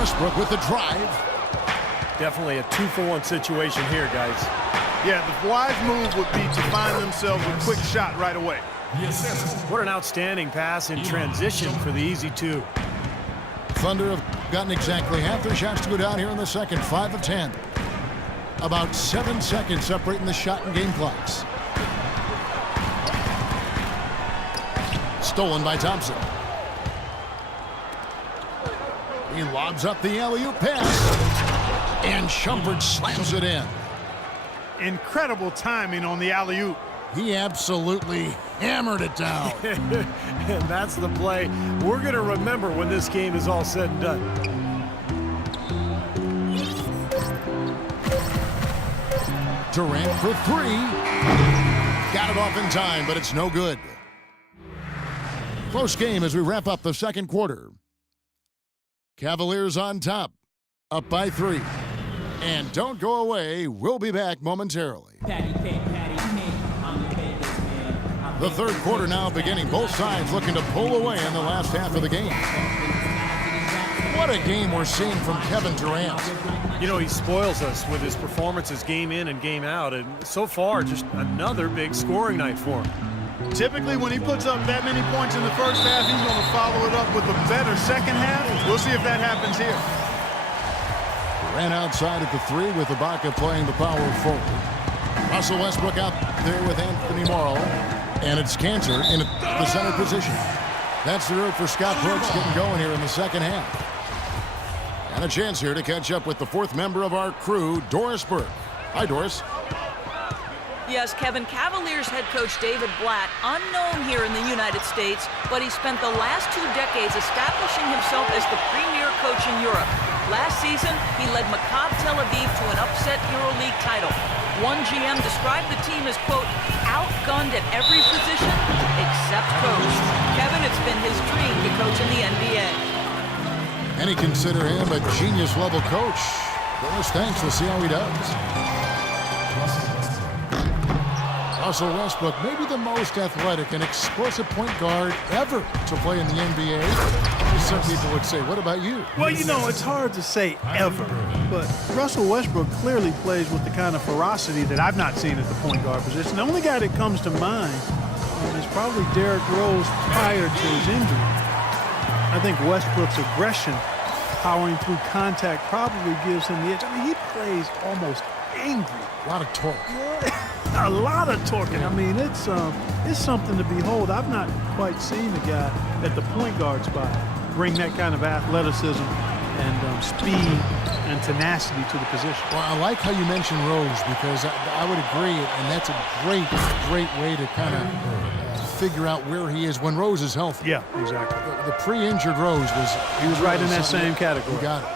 Westbrook with the drive. Definitely a 2-for-1 situation here, guys. Yeah, the wise move would be to find themselves a quick shot right away. What an outstanding pass in transition for the easy two. Thunder have gotten exactly half their shots to go down here in the second. 5 of 10. About 7 seconds separating the shot and game clocks. Stolen by Thompson. He lobs up the alley-oop pass. And Shumpert slams it in. Incredible timing on the alley-oop. He absolutely hammered it down. And that's the play we're going to remember when this game is all said and done. Durant for 3. Got it off in time, but it's no good. Close game as we wrap up the second quarter. Cavaliers on top, up by 3. And don't go away, we'll be back momentarily. The third quarter now beginning. Both sides looking to pull away in the last half of the game. What a game we're seeing from Kevin Durant. You know, he spoils us with his performances game in and game out. And so far, just another big scoring night for him. Typically, when he puts up that many points in the first half, he's going to follow it up with a better second half. We'll see if that happens here. Ran outside at the 3 with Ibaka playing the power forward. Russell Westbrook out there with Anthony Morrow. And it's Cantor in the center position. That's the route for Scott Brooks getting going here in the second half. And a chance here to catch up with the 4th member of our crew, Doris Burke. Hi, Doris. Yes, Kevin, Cavaliers head coach David Blatt, unknown here in the United States, but he spent the last 2 decades establishing himself as the premier coach in Europe. Last season, he led Maccabi Tel Aviv to an upset EuroLeague title. One GM described the team as, quote, outgunned at every position except coach. Kevin, it's been his dream to coach in the NBA. Many consider him a genius-level coach. Doris, thanks. We'll see how he does. Russell Westbrook, maybe the most athletic and explosive point guard ever to play in the NBA. Some people would say, what about you? Well, you know, it's hard to say ever, but Russell Westbrook clearly plays with the kind of ferocity that I've not seen at the point guard position. The only guy that comes to mind is probably Derrick Rose prior to his injury. I think Westbrook's aggression, powering through contact, probably gives him the edge. I mean, he plays almost angry. A lot of torque. A lot of torquing. I mean, it's something to behold. I've not quite seen a guy at the point guard spot bring that kind of athleticism and speed and tenacity to the position. Well, I like how you mentioned Rose because I would agree, and that's a great way to kind of figure out where he is when Rose is healthy. Yeah, exactly. The pre-injured Rose he was right in that same category. You got it.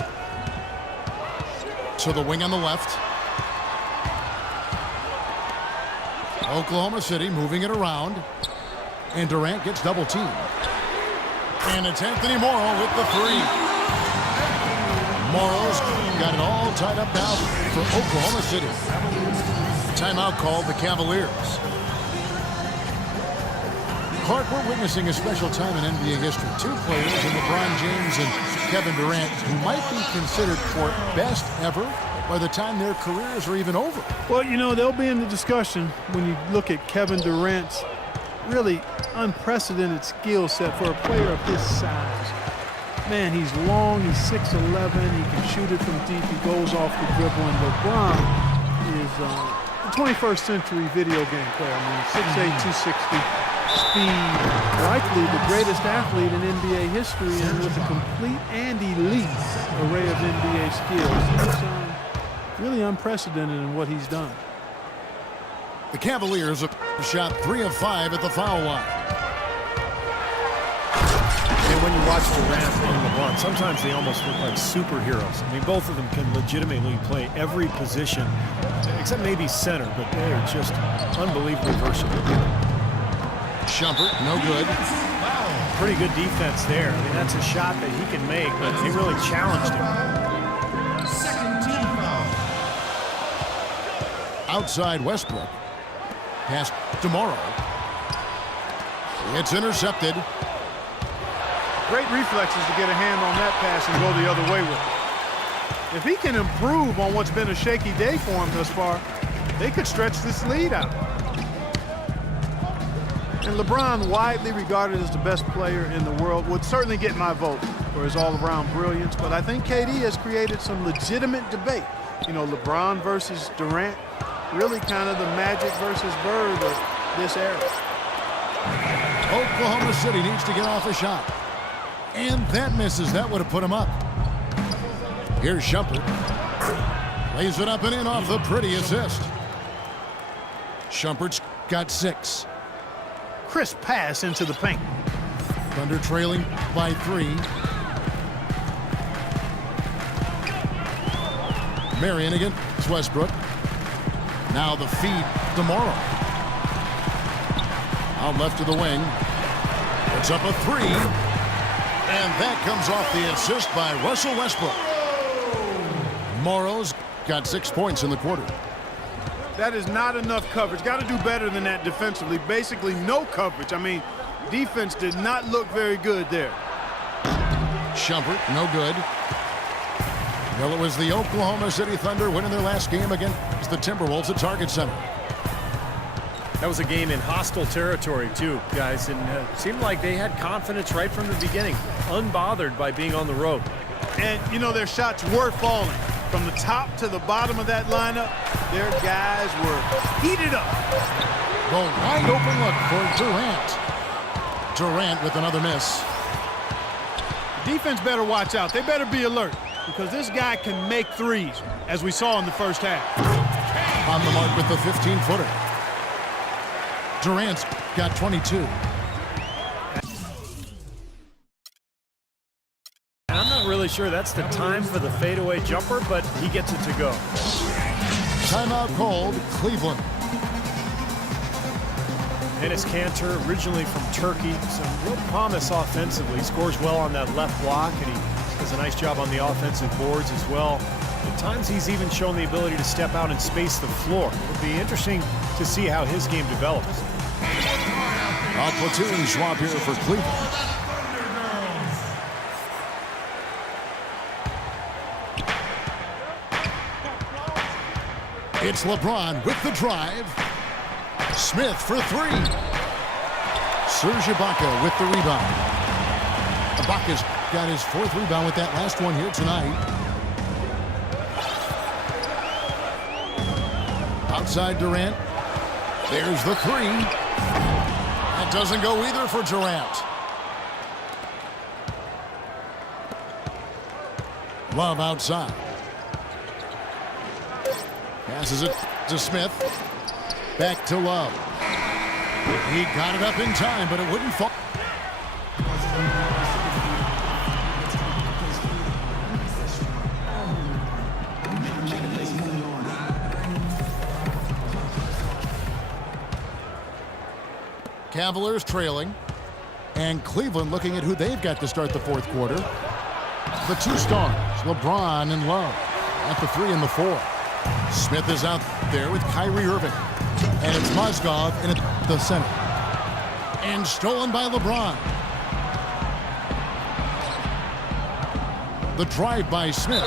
To the wing on the left. Oklahoma City moving it around. And Durant gets double teamed. And it's Anthony Morrow with the 3. Morrow's got it all tied up now for Oklahoma City. Timeout called the Cavaliers. Clark, we're witnessing a special time in NBA history. 2 players in LeBron James and Kevin Durant who might be considered for best ever by the time their careers are even over. Well, you know, they'll be in the discussion when you look at Kevin Durant's really unprecedented skill set for a player of his size. Man, he's long, he's 6'11", he can shoot it from deep, he goes off the dribble, and LeBron is a 21st century video game player. I mean, 6'8", 260, speed, likely the greatest athlete in NBA history, and with a complete and elite array of NBA skills. It's really unprecedented in what he's done. The Cavaliers have shot 3 of 5 at the foul line. And when you watch Durant and LeBron, sometimes they almost look like superheroes. I mean, both of them can legitimately play every position, except maybe center, but they are just unbelievably versatile. Shumpert, no good. Pretty good defense there. I mean, that's a shot that he can make, but he really challenged him. Second team foul. Outside Westbrook. Pass to Morrow. It's intercepted. great reflexes to get a hand on that pass and go the other way with it. If he can improve on what's been a shaky day for him thus far, they could stretch this lead out. And LeBron, widely regarded as the best player in the world, would certainly get my vote for his all-around brilliance, but I think KD has created some legitimate debate. You know, LeBron versus Durant, really kind of the Magic versus Bird of this era. Oklahoma City needs to get off a shot. And that misses. That would have put him up. Here's Shumpert. Lays it up and in off the pretty assist. Shumpert's got 6. Crisp pass into the paint. Thunder trailing by 3. Marion against Westbrook. Now the feed to Morrow. Out left to the wing. It's up a 3. And that comes off the assist by Russell Westbrook. Morrow's got 6 points in the quarter. That is not enough coverage. Got to do better than that defensively. Basically no coverage. I mean, defense did not look very good there. Shumpert, no good. Well, it was the Oklahoma City Thunder winning their last game against the Timberwolves at Target Center. That was a game in hostile territory, too, guys, and it seemed like they had confidence right from the beginning, unbothered by being on the road. And, you know, their shots were falling. From the top to the bottom of that lineup, their guys were heated up. The wide open look for Durant. Durant with another miss. Defense better watch out. They better be alert because this guy can make threes, as we saw in the first half. On the mark with the 15-footer. Durant's got 22. I'm not really sure that's the time for the fadeaway jumper, but he gets it to go. Timeout called, Cleveland. Enes Kanter, originally from Turkey, some real promise offensively. Scores well on that left block, and he does a nice job on the offensive boards as well. At times, he's even shown the ability to step out and space the floor. It'll be interesting to see how his game develops. A platoon swap here for Cleveland. It's LeBron with the drive. Smith for 3. Serge Ibaka with the rebound. Ibaka's got his 4th rebound with that last one here tonight. Outside Durant. There's the 3. That doesn't go either for Durant. Love outside. Passes it to Smith. Back to Love. He got it up in time, but it wouldn't fall. Cavaliers trailing, and Cleveland looking at who they've got to start the 4th quarter. The 2 stars, LeBron and Love, at the 3 and the 4. Smith is out there with Kyrie Irving, and it's Mozgov in at the center. And stolen by LeBron. The drive by Smith.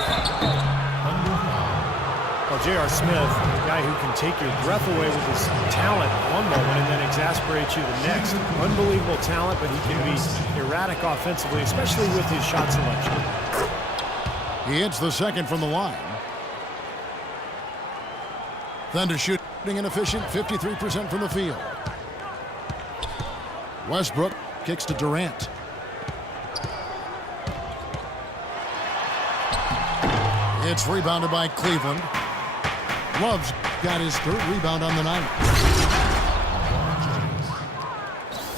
Well, J.R. Smith, a guy who can take your breath away with his talent one moment and then exasperate you the next. Unbelievable talent, but he can be erratic offensively, especially with his shot selection. He hits the second from the line. Thunder shooting inefficient, 53% from the field. Westbrook kicks to Durant. It's rebounded by Cleveland. Love's got his 3rd rebound on the night.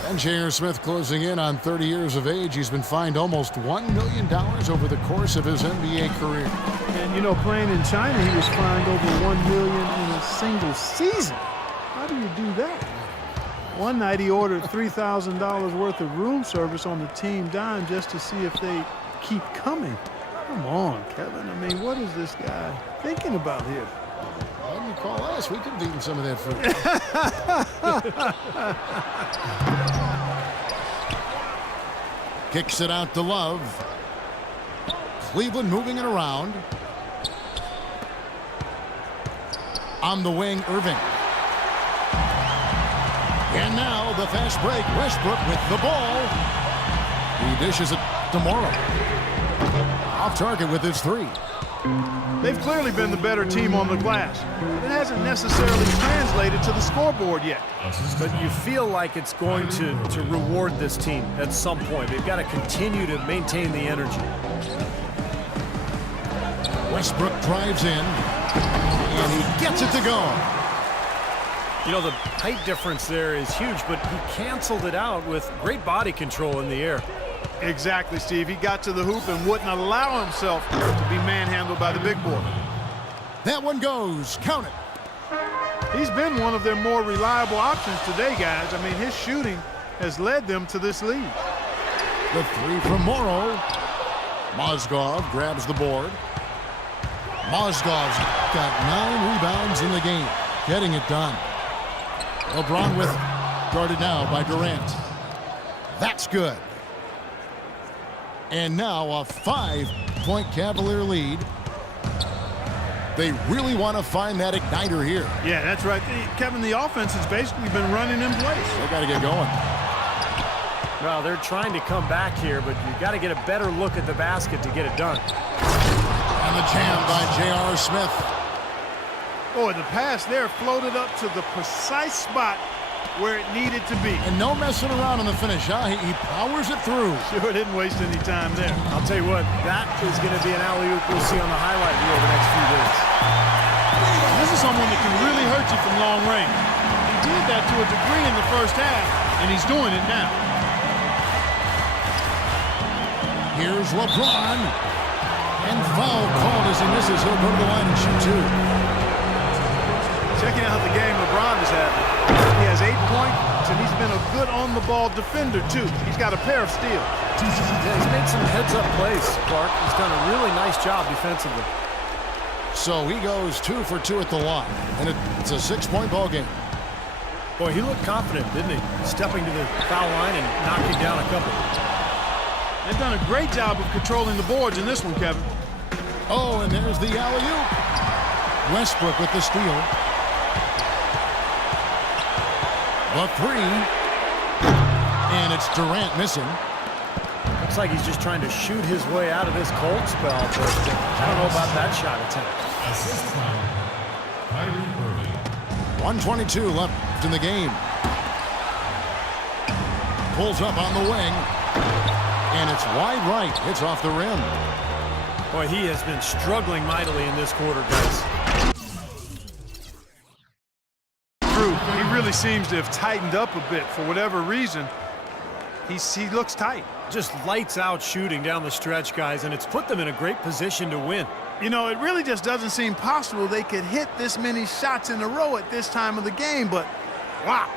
And J.R. Smith closing in on 30 years of age. He's been fined almost $1 million over the course of his NBA career. And, you know, playing in China, he was fined over $1 million in a single season. How do you do that? One night he ordered $3,000 worth of room service on the team dime just to see if they keep coming. Come on, Kevin. I mean, what is this guy thinking about here? Why didn't you call us? We could have eaten some of that food. Kicks it out to Love. Cleveland moving it around. On the wing, Irving. And now the fast break. Westbrook with the ball. He dishes it to Morrow. Off target with his three. They've clearly been the better team on the glass. It hasn't necessarily translated to the scoreboard yet. But you feel like it's going to reward this team at some point. They've got to continue to maintain the energy. Westbrook drives in, and he gets it to go. You know, the height difference there is huge, but he canceled it out with great body control in the air. Exactly, Steve. He got to the hoop and wouldn't allow himself to be manhandled by the big boy. That one goes. Count it. He's been one of their more reliable options today, guys. I mean, his shooting has led them to this lead. The three from Morrow. Mozgov grabs the board. Mozgov's got 9 rebounds in the game. Getting it done. LeBron with guarded now by Durant. That's good. And now a 5-point Cavalier lead. They really want to find that igniter here. Yeah, that's right. Kevin, the offense has basically been running in place. They got to get going. Well, they're trying to come back here, but you got to get a better look at the basket to get it done. And the jam by J.R. Smith. Oh, and the pass there floated up to the precise spot where it needed to be. And no messing around on the finish, huh? He powers it through. Sure didn't waste any time there. I'll tell you what, that is going to be an alley-oop we'll see on the highlight reel the next few days. This is someone that can really hurt you from long range. He did that to a degree in the first half, and he's doing it now. Here's LeBron. And foul called as he misses. He'll go to the line and shoot 2. Checking out the game LeBron is having. He has 8 points, and he's been a good on-the-ball defender, too. He's got a pair of steals. Yeah, he's made some heads-up plays, Clark. He's done a really nice job defensively. So he goes 2 for 2 at the line, and it's a 6-point ball game. Boy, he looked confident, didn't he? Stepping to the foul line and knocking down a couple. They've done a great job of controlling the boards in this one, Kevin. Oh, and there's the alley-oop. Westbrook with the steal. The 3. And it's Durant missing. Looks like he's just trying to shoot his way out of this cold spell, but I don't know about that shot attempt. Assist foul, Kyrie Irving. 1:22 left in the game. Pulls up on the wing. And it's wide right. Hits off the rim. Boy, he has been struggling mightily in this quarter, guys. True. He really seems to have tightened up a bit for whatever reason. He looks tight. Just lights out shooting down the stretch, guys, and it's put them in a great position to win. You know, it really just doesn't seem possible they could hit this many shots in a row at this time of the game, but wow,